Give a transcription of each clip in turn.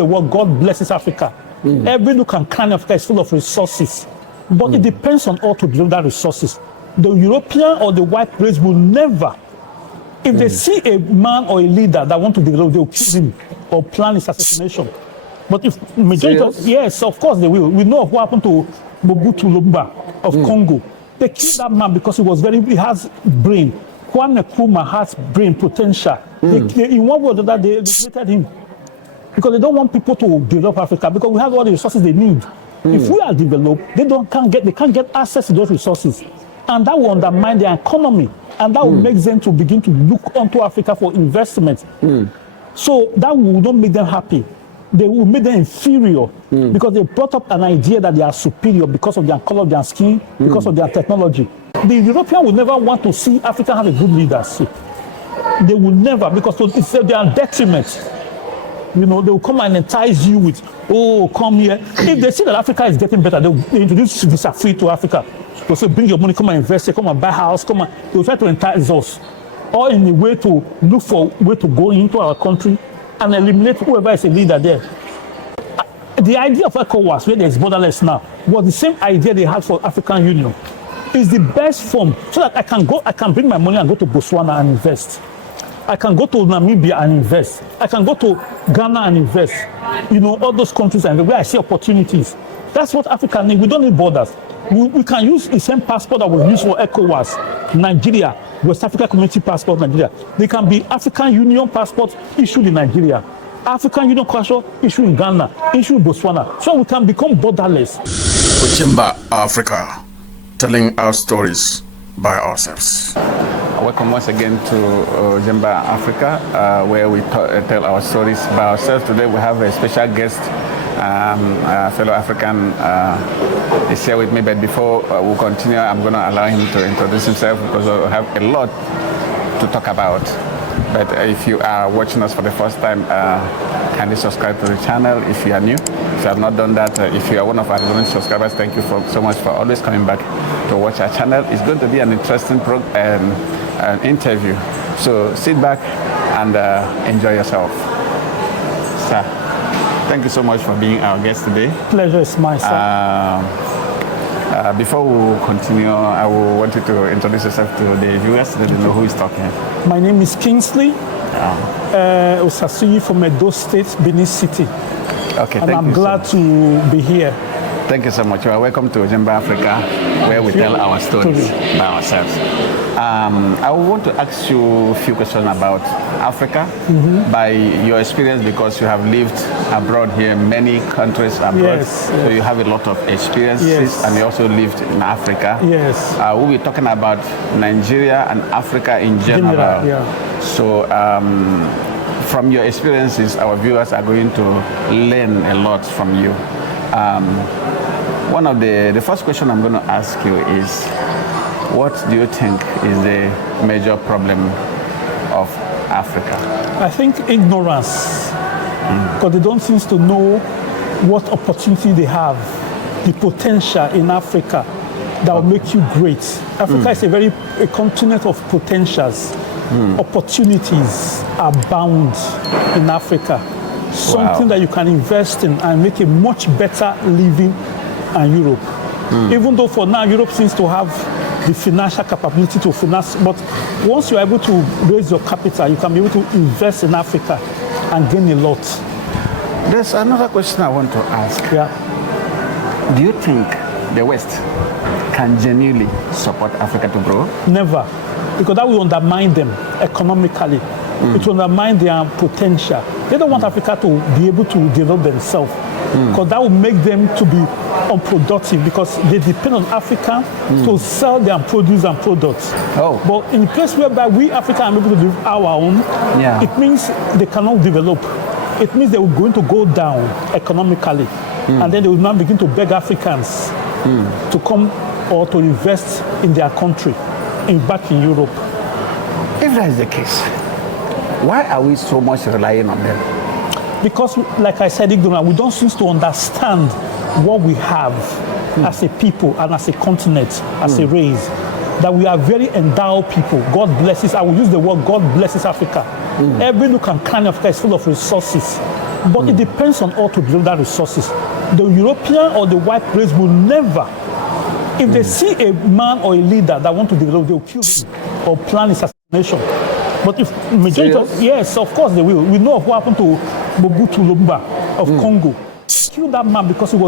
the word God blesses Africa. Every nook and cranny of Africa is full of resources. But it depends on all to develop that resources. The European or the white race will never, if they see a man or a leader that want to develop, they'll kill him or plan his assassination. But if majority of, yes, of course they will. We know of what happened to Mobutu Lumumba of Congo. They killed that man because he has brain. Kwame Nkrumah has brain potential. In one way or the other, they created him. Because they don't want people to develop Africa because we have all the resources they need. If we are developed, they can't get access to those resources. And that will undermine their economy. And that will make them to begin to look onto Africa for investment. So that will not make them happy. They will make them inferior because they brought up an idea that they are superior because of their color of their skin, because of their technology. The European will never want to see Africa have a good leadership. They will never, because it's their detriment. You know, they will come and entice you with, oh, come here. If they see that Africa is getting better, they will introduce visa free to Africa. They'll say, bring your money, come and invest here, come and buy a house, come and, they'll try to entice us. Or in a way to look for a way to go into our country and eliminate whoever is a leader there. The idea of ECOWAS, where there's borderless now, was the same idea they had for African Union. It's the best form, so that I can bring my money and go to Botswana and invest. I can go to Namibia and invest. I can go to Ghana and invest. You know, all those countries and where I see opportunities. That's what Africa needs. We don't need borders. We can use the same passport that was used for ECOWAS, Nigeria, West Africa Community Passport, Nigeria. They can be African Union passports issued in Nigeria, African Union passport issued in Ghana, issued in Botswana. So we can become borderless. Ojemba, Africa, telling our stories by ourselves. Welcome once again to Ojemba, Africa, where we tell our stories by ourselves. Today we have a special guest, a fellow African is here with me, but before we continue, I'm going to allow him to introduce himself because we have a lot to talk about. But if you are watching us for the first time, kindly subscribe to the channel if you are new. If you have not done that, if you are one of our loyal subscribers, thank you so much for always coming back to watch our channel. It's going to be an interesting interview. So sit back and enjoy yourself. Sir, thank you so much for being our guest today. Pleasure is mine, sir. Before we continue, I will want you to introduce yourself to the viewers so that they know who is talking. My name is Kingsley Osasuyi from Edo State, Benin City. Okay, and I'm glad to be here. Thank you so much. You are welcome to Ojemba, Africa, where we tell our stories by ourselves. I want to ask you a few questions about Africa by your experience, because you have lived abroad here, many countries abroad. So you have a lot of experiences, and you also lived in Africa. We'll be talking about Nigeria and Africa in general. So from your experiences, our viewers are going to learn a lot from you. One of the first question I'm going to ask you is, what do you think is the major problem of Africa? I think ignorance, because they don't seem to know what opportunity they have, the potential in Africa that will make you great. Africa is a continent of potentials. Opportunities abound in Africa. Something that you can invest in and make a much better living than Europe. Even though for now Europe seems to have the financial capability to finance, but once you're able to raise your capital, you can be able to invest in Africa and gain a lot. There's another question I want to ask. Do you think the West can genuinely support Africa to grow? Never, because that will undermine them economically. It will undermine their potential. They don't want Africa to be able to develop themselves, because that will make them to be unproductive, because they depend on Africa to sell their produce and products. But in the case whereby we Africa are able to do our own, it means they cannot develop. It means they will going to go down economically, and then they will now begin to beg Africans to come or to invest in their country, back in Europe. If that is the case, why are we so much relying on them? Because, like I said, ignorant, we don't seem to understand what we have as a people and as a continent, as a race, that we are very endowed people. God blesses, I will use the word God blesses Africa. Every nook and cranny of Africa is full of resources. But it depends on how to deliver that resources. The European or the white race will never, if they see a man or a leader that want to develop, they will kill him or plan assassination. But if majority of, yes, of course they will. We know of what happened to Mobutu Lumumba of Congo. Killed that man because he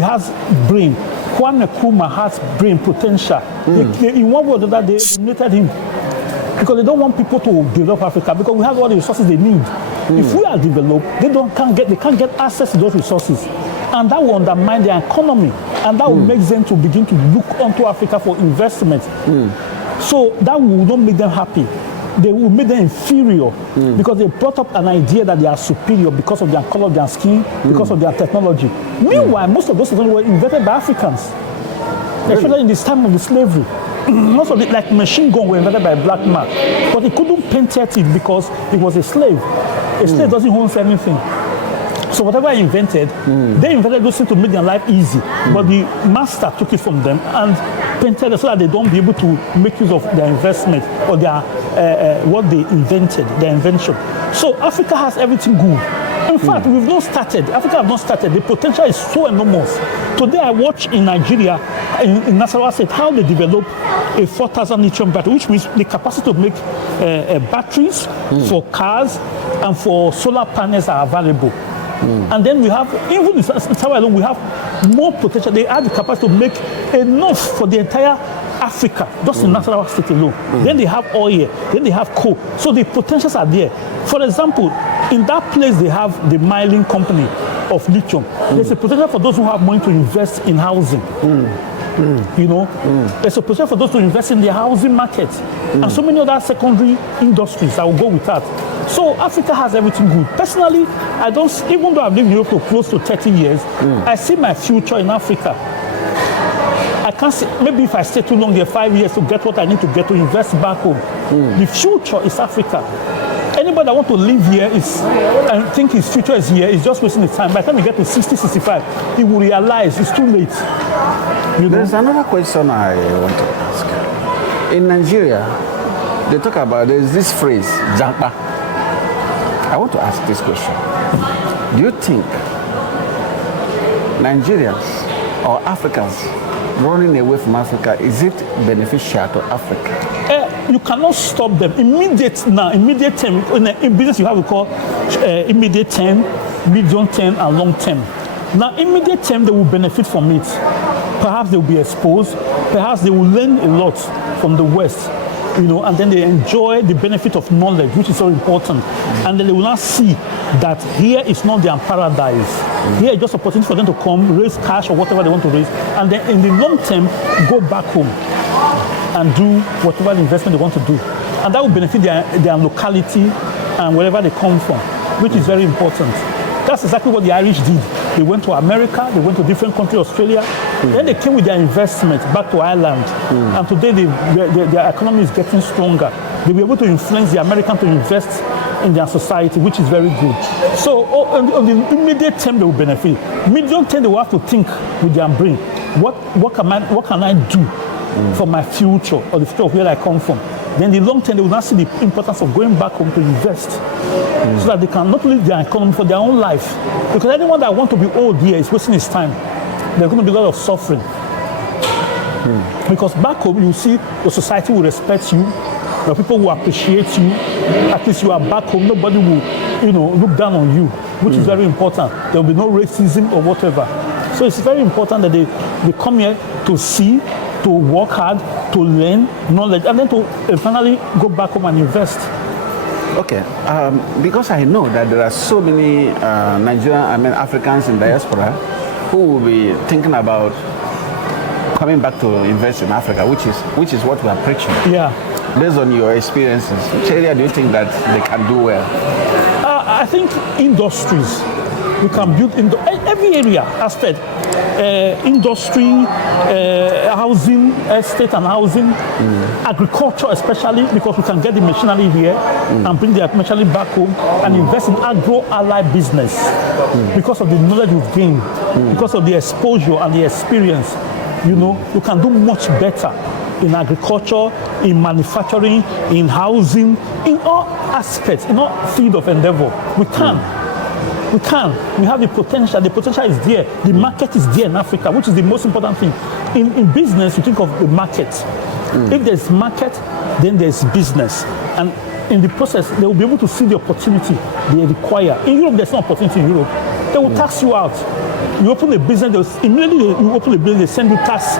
has brain. Kwame Nkrumah has brain potential. In one word or that, they eliminated him because they don't want people to develop Africa because we have all the resources they need. If we are developed, they can't get access to those resources, and that will undermine their economy, and that will make them to begin to look onto Africa for investment. So that will not make them happy. They will make them inferior because they brought up an idea that they are superior because of their color of their skin, because of their technology. Meanwhile, most of those technologies were invented by Africans, especially in this time of the slavery. Most of it, like machine gun, were invented by a black man, but he couldn't patent it because he was a slave. A slave doesn't own anything. So whatever he invented, they invented those things to make their life easy. But the master took it from them and painted it so that they don't be able to make use of their investment or their what they invented, their invention. So Africa has everything good. In fact, we've not started. Africa have not started. The potential is so enormous. Today I watch in Nigeria, in Nasarawa State, how they develop a 4,000 lithium battery, which means the capacity to make batteries for cars and for solar panels are available. And then we have, even in Sarawak alone, we have more potential. They have the capacity to make enough for the entire Africa, just in Nasarawa State alone. Then they have oil, then they have coal. So the potentials are there. For example, in that place they have the mining company of lithium. There's a potential for those who have money to invest in housing. You know, there's a potential for those to invest in the housing market and so many other secondary industries that will go with that. So Africa has everything good. Personally, I don't, even though I've lived in Europe for close to 30 years, I see my future in Africa. I can't see, maybe if I stay too long here, 5 years to get what I need to get to invest back home. The future is Africa. Anybody that want to live here and think his future is here is just wasting his time. By the time you get to 60, 65, he will realize it's too late. There's another question I want to ask. In Nigeria, they talk about, there's this phrase, Jampa. I want to ask this question. Do you think Nigerians or Africans running away from Africa, is it beneficial to Africa? You cannot stop them. Immediate term, in business you have to call immediate term, medium term, and long term. Now, immediate term, they will benefit from it. Perhaps they will be exposed. Perhaps they will learn a lot from the West, you know, and then they enjoy the benefit of knowledge, which is so important. And then they will not see that here is not their paradise. Here is just an opportunity for them to come, raise cash or whatever they want to raise, and then in the long term, go back home and do whatever investment they want to do. And that will benefit their locality and wherever they come from, which is very important. That's exactly what the Irish did. They went to America, they went to different countries, Australia. Then they came with their investment back to Ireland. And today their economy is getting stronger. They'll be able to influence the Americans to invest in their society, which is very good. So on the immediate term, they will benefit. Medium term, they will have to think with their brain. What can I do for my future or the future of where I come from? Then the long term, they will not see the importance of going back home to invest so that they can not live their economy for their own life. Because anyone that wants to be old here is wasting his time. There's going to be a lot of suffering. Because back home, you see the society will respect you. The people will appreciate you. At least you are back home. Nobody will, look down on you, which is very important. There will be no racism or whatever. So it's very important that they come here to see, to work hard, to learn knowledge, and then to finally go back home and invest. Okay, because I know that there are so many Africans in diaspora who will be thinking about coming back to invest in Africa, which is what we are preaching. Yeah. Based on your experiences, which area do you think that they can do well? I think industries. We can build in every area aspect. Industry, housing, estate and housing, agriculture especially, because we can get the machinery here and bring the machinery back home and invest in agro-allied business because of the knowledge we've gained, because of the exposure and the experience. You can do much better in agriculture, in manufacturing, in housing, in all aspects, in all field of endeavor. We can. We can. We have the potential. The potential is there. The market is there in Africa, which is the most important thing. In business, you think of the market. If there's market, then there's business. And in the process, they will be able to see the opportunity they require. In Europe, there's no opportunity in Europe. They will tax you out. You open a business, immediately you open a business, they send you tax.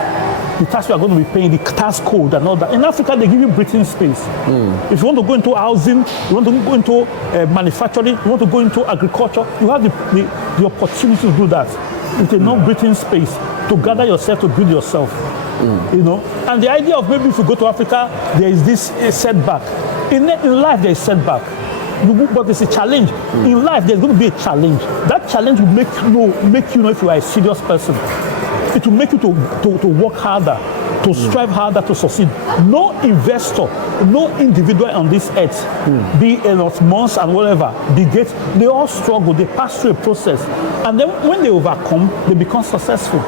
The tax you are going to be paying, the tax code and all that. In Africa, they give you breathing space. If you want to go into housing, you want to go into manufacturing, you want to go into agriculture, you have the opportunity to do that with enough breathing space to gather yourself, to build yourself. You know, and the idea of maybe if you go to Africa, there is this setback. In life, there is setback. But it's a challenge. In life, there's going to be a challenge. That challenge will make you know if you are a serious person. It will make you to work harder, to strive harder to succeed. No investor, no individual on this earth, be Elon Musk and whatever, Bill Gates, they all struggle, they pass through a process. And then when they overcome, they become successful.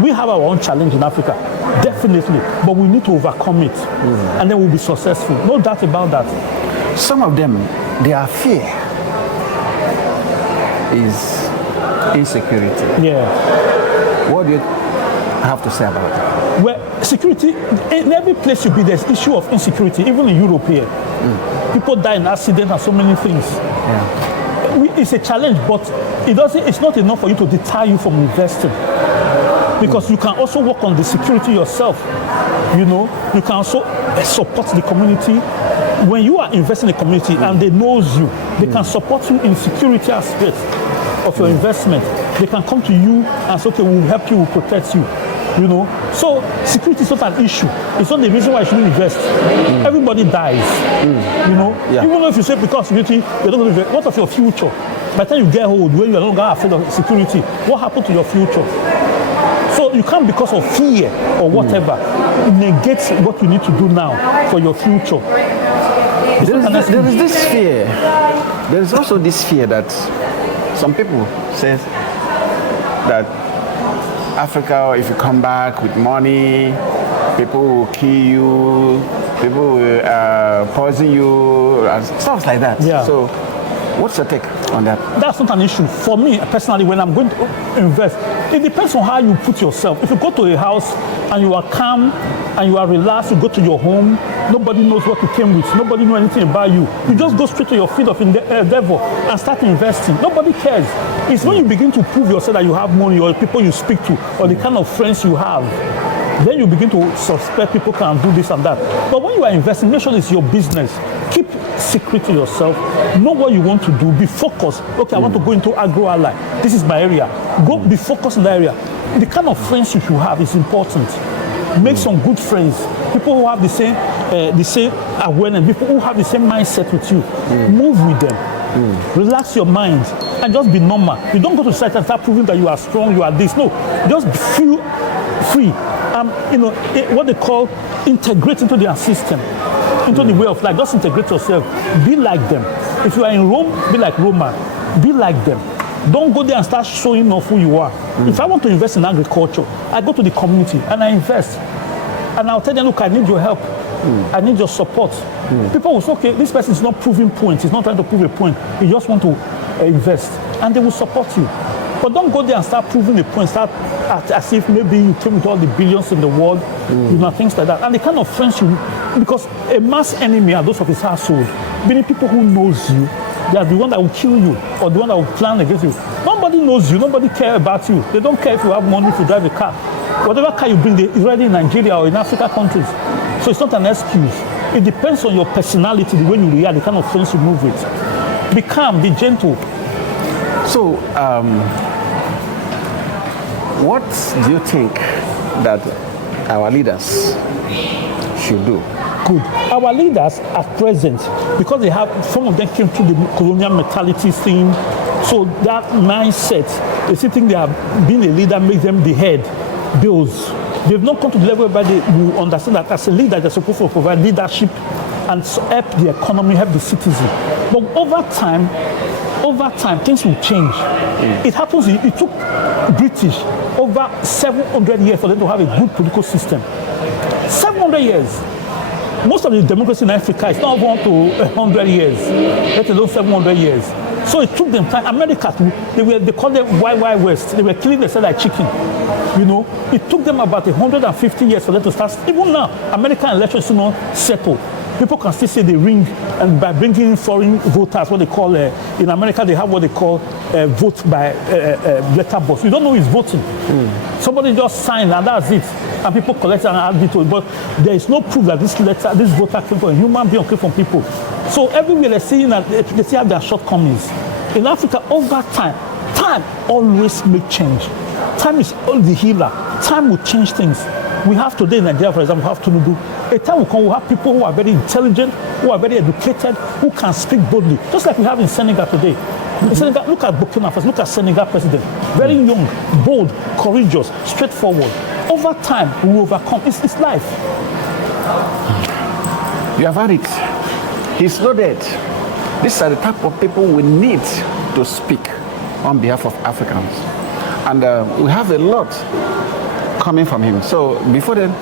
We have our own challenge in Africa, definitely, but we need to overcome it. And then we'll be successful. No doubt about that. Some of them, their fear is insecurity. Yeah. What do you have to say about that? Well, security, in every place you be, there's issue of insecurity, even in Europe here. People die in accidents and so many things. Yeah. It's a challenge, but it's not enough for you to deter you from investing. Because you can also work on the security yourself. You know, you can also support the community. When you are investing in the community and they knows you, they can support you in security aspects of your investment. They can come to you and say, okay, we'll help you, we'll protect you. You know, so security is not an issue. It's not the reason why you shouldn't invest. Everybody dies. You know, even though if you say because security, you're not going to invest. What of your future? By the time you get old, when you're no longer afraid of security, what happened to your future? So you can't, because of fear or whatever, negate what you need to do now for your future. There is this fear. There is also this fear that some people say that Africa, if you come back with money, people will kill you, people will poison you, and stuff like that. Yeah. So, what's your take on that? That's not an issue. For me, personally, when I'm going to invest, it depends on how you put yourself. If you go to a house and you are calm and you are relaxed, you go to your home, nobody knows what you came with, nobody knows anything about you. You just go straight to your field of endeavor and start investing. Nobody cares. It's when you begin to prove yourself that you have money, or the people you speak to, or the kind of friends you have, then you begin to suspect people can do this and that. But when you are investing, make sure it's your business. Keep secret to yourself. Know what you want to do. Be focused. Okay, I want to go into agro-ally. This is my area. Go be focused in that area. The kind of friends you should have is important. Make some good friends. People who have the same awareness. People who have the same mindset with you. Move with them. Relax your mind and just be normal. You don't go to site and start proving that you are strong, you are this. No, just feel free. You know, what they call integrate into their system, into the way of life. Just integrate yourself. Be like them. If you are in Rome, be like Roman. Be like them. Don't go there and start showing off who you are. If I want to invest in agriculture, I go to the community and I invest. And I'll tell them, look, I need your help. I need your support. People will say, okay, this person is not proving points. He's not trying to prove a point. He just want to invest. And they will support you. But don't go there and start proving a point. Start as if maybe you came with all the billions in the world, you know, things like that. And the kind of friends you, because a mass enemy are those of his household. Many people who knows you, they are the one that will kill you or the one that will plan against you. Nobody knows you. Nobody cares about you. They don't care if you have money, if you drive a car. Whatever car you bring, it's already in Nigeria or in African countries. So it's not an excuse. It depends on your personality, the way you react, the kind of friends you move with. Be calm, be gentle. So, what do you think that our leaders should do? Good. Our leaders at present, because they have, some of them came through the colonial mentality thing, so that mindset, they still think they have being a leader makes them the head, bills. They've not come to the level where they will understand that as a leader, they're supposed to provide leadership and help the economy, help the citizen. But over time, things will change. It happens, it took British over 700 years for them to have a good political system. 700 years. Most of the democracy in Africa is not going to 100 years, let alone 700 years. So it took them time. America, they called them Wild West. They were killing themselves like chicken. You know, it took them about 150 years for them to start. Even now, American elections still not settled. People can still say they ring, and by bringing in foreign voters, what they call, in America, they have what they call vote by letterbox. You don't know who's voting. Somebody just signed, and that's it. And people collect and add it to it. But there is no proof that this voter came from a human being or came from people. So everywhere they're saying that they still have their shortcomings. In Africa, over time always make change. Time is all the healer. Time will change things. We have today in Nigeria, for example, have to do. A time will come, we have people who are very intelligent, who are very educated, who can speak boldly, just like we have in Senegal today. In Senegal, look at Burkina Faso, look at Senegal president. Very young, bold, courageous, straightforward. Over time, we will overcome. It's life. You have had it. He's not dead. These are the type of people we need to speak on behalf of Africans. And we have a lot coming from him. So before then,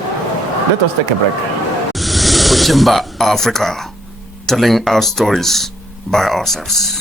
let us take a break. Ojemba Africa, telling our stories by ourselves.